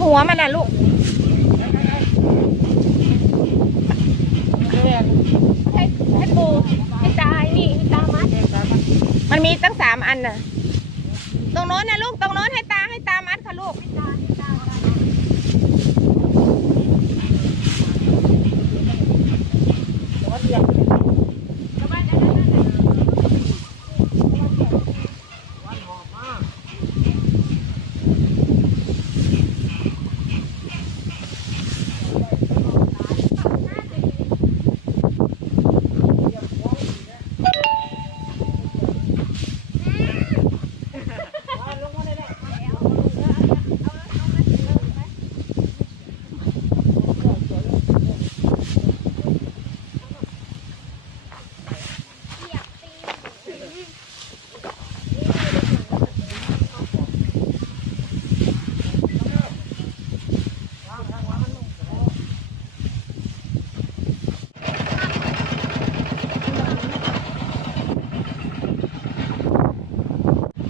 หัวมันน่ะลูกให้ให้ปูให้ตายนี่ให้ตามัด มันมีตั้งสามอันน่ะ ตรงโน้นนะลูก ตรงโน้นให้ตาให้ตามัดค่ะลูก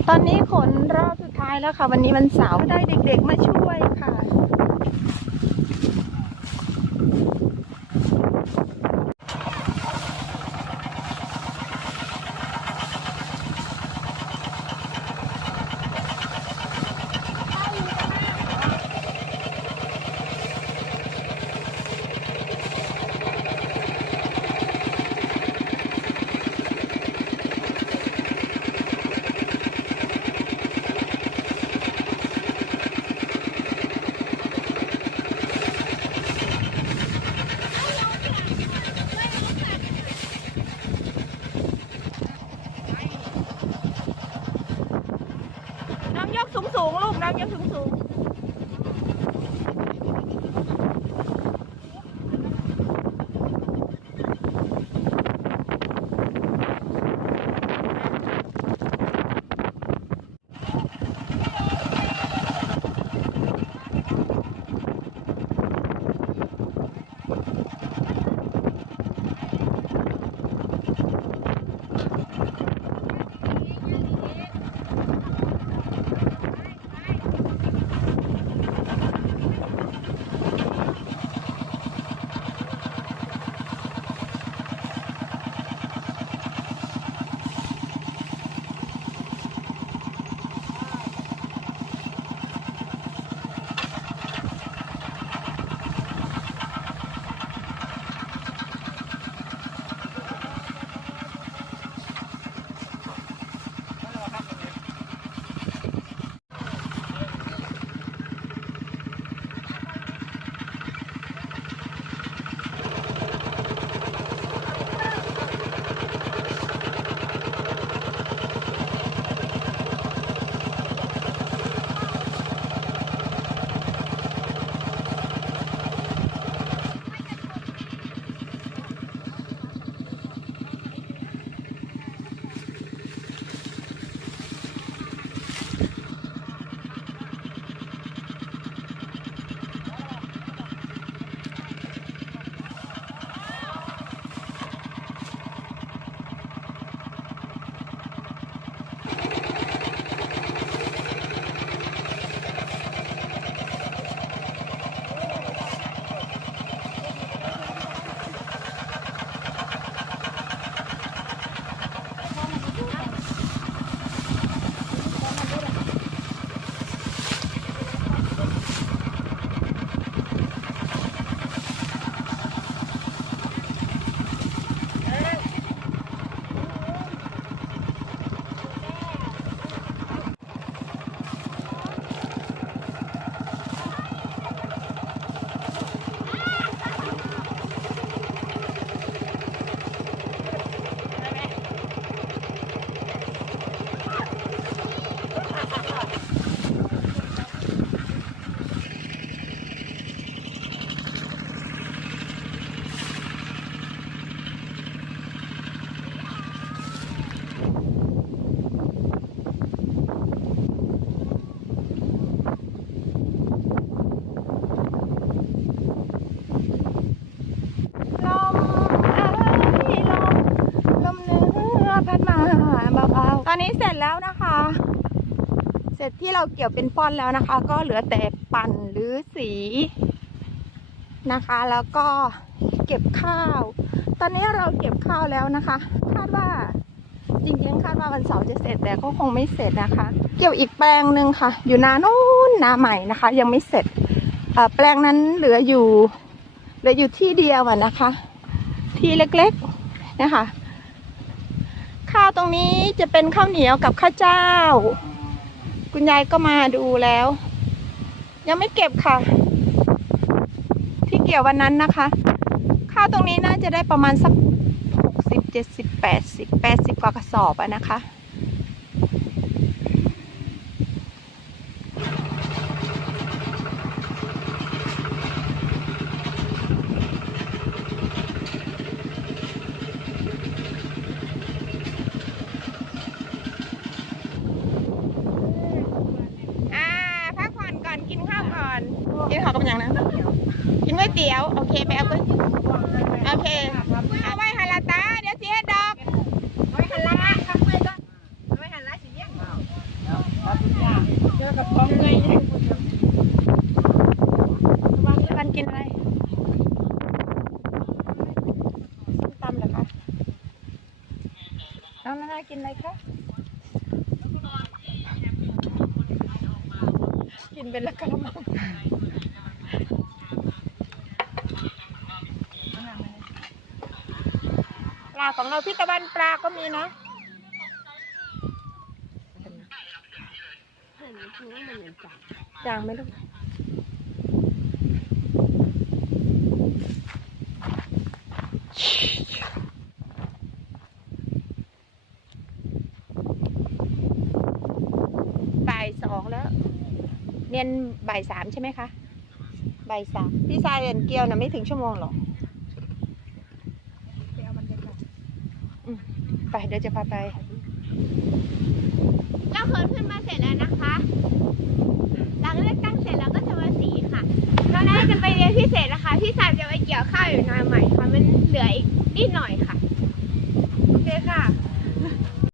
ตอนนี้ขนรอบสุดท้ายแล้วค่ะ วันนี้วันเสาร์ได้เด็กๆมาช่วยค่ะ น้องยกสูง อนนี้เสร็จแล้วนะคะ เสร็จที่เราเกี่ยวเป็นฟอนแล้วนะคะ ก็เหลือแต่ปั่นหรือสีนะคะ แล้วก็เก็บข้าว ตอนนี้เราเก็บข้าวแล้วนะคะ คาดว่าจริงๆคาดว่าวันเสาร์จะเสร็จแต่ก็คงไม่เสร็จนะคะ เกี่ยวอีกแปลงหนึ่งค่ะ อยู่นาโน้นนาใหม่นะคะ ยังไม่เสร็จแปลงนั้นเหลืออยู่เหลืออยู่ที่เดียวอะนะคะ ที่เล็กๆนะคะาวตรงนี้จะเป็นข้าวเหนียวกับข้าวเจ้า คุณยายก็มาดูแล้ว ยังไม่เก็บค่ะ ที่เกี่ยววันนั้นนะคะ ข้าวตรงนี้น่าจะได้ประมาณสักหกสิบเจ็ดสิบแปดสิบแปดสิบกว่ากระสอบอะนะคะ อ่าพักผ่อนก่อนกินข้าวก่อน กินข้าวกับอย่างนะกินก๋วย เตี๋ยวโอเคไปเอาก๋วยโอเคเอาไว้หันละตาเดี๋ยวเสียดอกไว้หันละทำไมก็ไว้หันละสิเลี้ยงเจอกับของไงวันกินอะไรส้มตำเหรอคะน้องนานากินอะไรคะกินเป็นละกระมังปลา ของเราพี่ตะวันปลาก็มีนะจางไหมลูกบ่ายสองแล้ว เรียนบ่ายสามใช่ไหมคะ บ่ายสามพี่ชายเรียนเกียวนะไม่ถึงชั่วโมงหรอกอืม ไปเดี๋ยวจะพาไปเราเคินขึ้นมาเสร็จแล้วนะคะหลังเลือกตั้งเสร็จเราก็จะมาสีค่ะตอนแรกจะไปเรียนพิเศษนะคะ พี่สามจะไปเกี่ยวข้าวอยู่นาใหม่ค่ะ มันเหลืออีกนิดหน่อยค่ะ